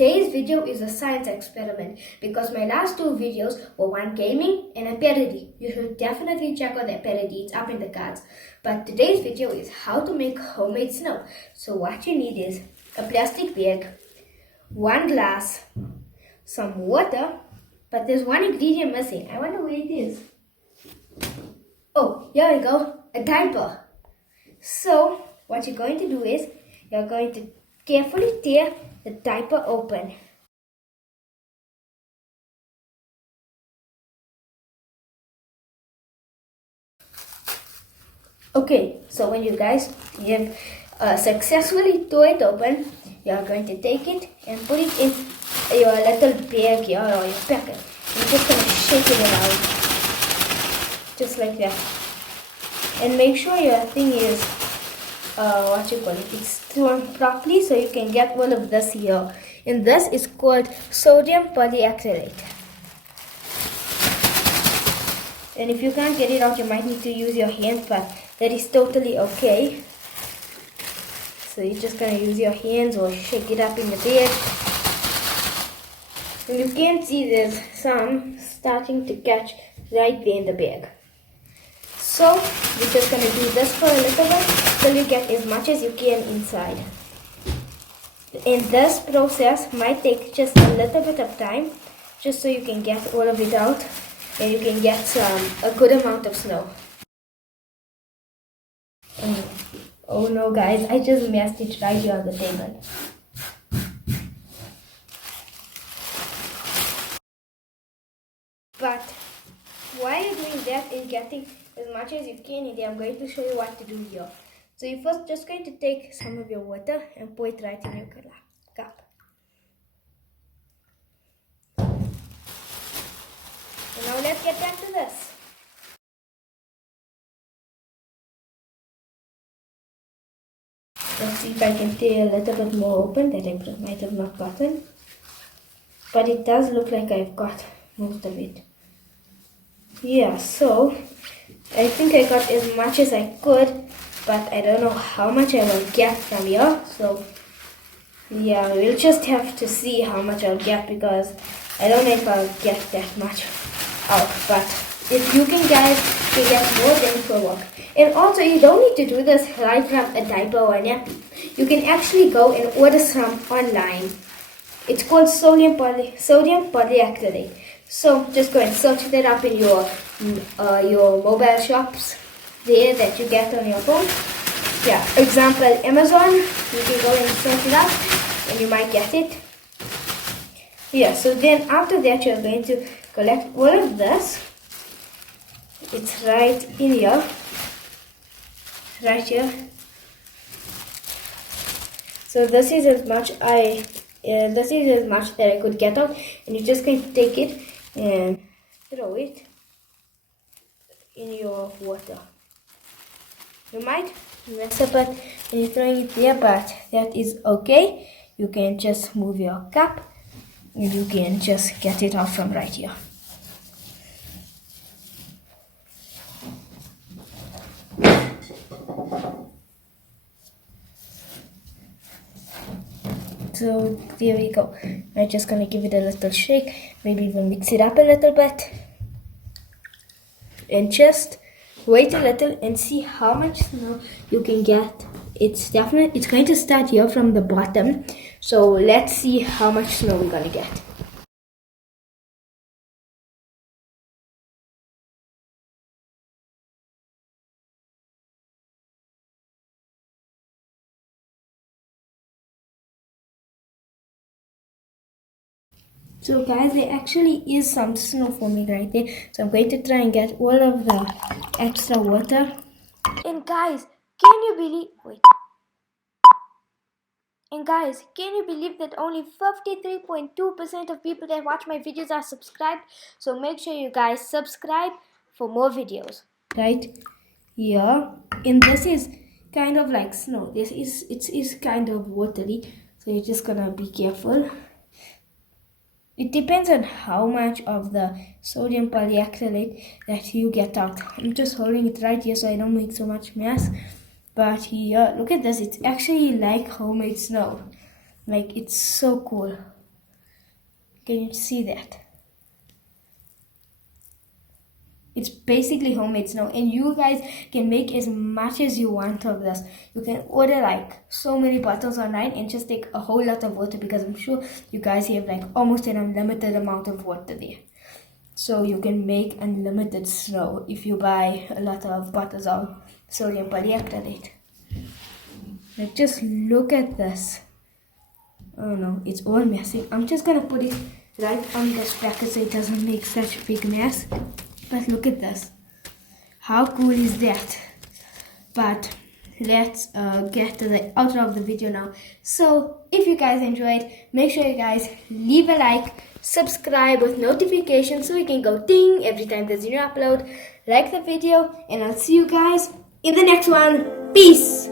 Today's video is a science experiment because my last two videos were one gaming and a parody. You should definitely check out that parody, it's up in the cards. But today's video is how to make homemade snow. So what you need is a plastic bag, one glass, some water, but there's one ingredient missing. I wonder where it is. Oh, here we go, a diaper. So what you're going to do is you're going to carefully tear the diaper open. Okay, so when you guys have successfully tore it open, you're going to take it and put it in your little bag here or your packet. You're just going to shake it around, just like that. And make sure your thing is, it's thrown properly so you can get all of this here. And this is called sodium polyacrylate. And if you can't get it out, you might need to use your hands, but that is totally okay. So you're just going to use your hands or shake it up in the bag. And you can see there's some starting to catch right there in the bag. So we're just going to do this for a little bit till you get as much as you can inside. And this process might take just a little bit of time, just so you can get all of it out and you can get a good amount of snow. Oh no guys, I just messed it right here on the table. But while you're doing that and getting as much as you can in there, I'm going to show you what to do here. So you're first just going to take some of your water and pour it right in your cup. And now let's get back to this. Let's see if I can tear a little bit more open that I might have not gotten. But it does look like I've got most of it. Yeah, so I think I got as much as I could, but I don't know how much I will get from here. So yeah, we'll just have to see how much I'll get because I don't know if I'll get that much out. But if you can guys, you get more than it will work. And also you don't need to do this right from a diaper or a nappy. You can actually go and order some online. It's called sodium polyacrylate. So just go and search that up in your mobile shops there that you get on your phone. Yeah, example Amazon, you can go and search it up and you might get it. Yeah, so then after that you're going to collect all of this. It's right in here, right here. So this is as much that I could get out, and you're just going to take it and throw it in your water. You might mess up it when you're throwing it there, but that is okay. You can just move your cup and you can just get it out from right here. So there we go. I'm just gonna give it a little shake, maybe even mix it up a little bit. And just wait a little and see how much snow you can get. It's going to start here from the bottom. So let's see how much snow we're gonna get. So guys, there actually is some snow forming right there. So I'm going to try and get all of the extra water. And guys, can you believe that only 53.2% of people that watch my videos are subscribed? So make sure you guys subscribe for more videos. Right here. And this is kind of like snow. It is kind of watery. So you're just gonna be careful. It depends on how much of the sodium polyacrylate that you get out. I'm just holding it right here so I don't make so much mess. But here, look at this. It's actually like homemade snow. Like, it's so cool. Can you see that? It's basically homemade snow, and you guys can make as much as you want of this. You can order like so many bottles online and just take a whole lot of water, because I'm sure you guys have like almost an unlimited amount of water there. So you can make unlimited snow if you buy a lot of bottles of sodium polyacrylate. Like, just look at this. Oh no, it's all messy. I'm just gonna put it right on this bracket so it doesn't make such a big mess. But look at this. How cool is that? But let's get to the outro of the video now. So if you guys enjoyed, make sure you guys leave a like, subscribe with notifications so we can go ding every time there's a new upload. Like the video, and I'll see you guys in the next one. Peace.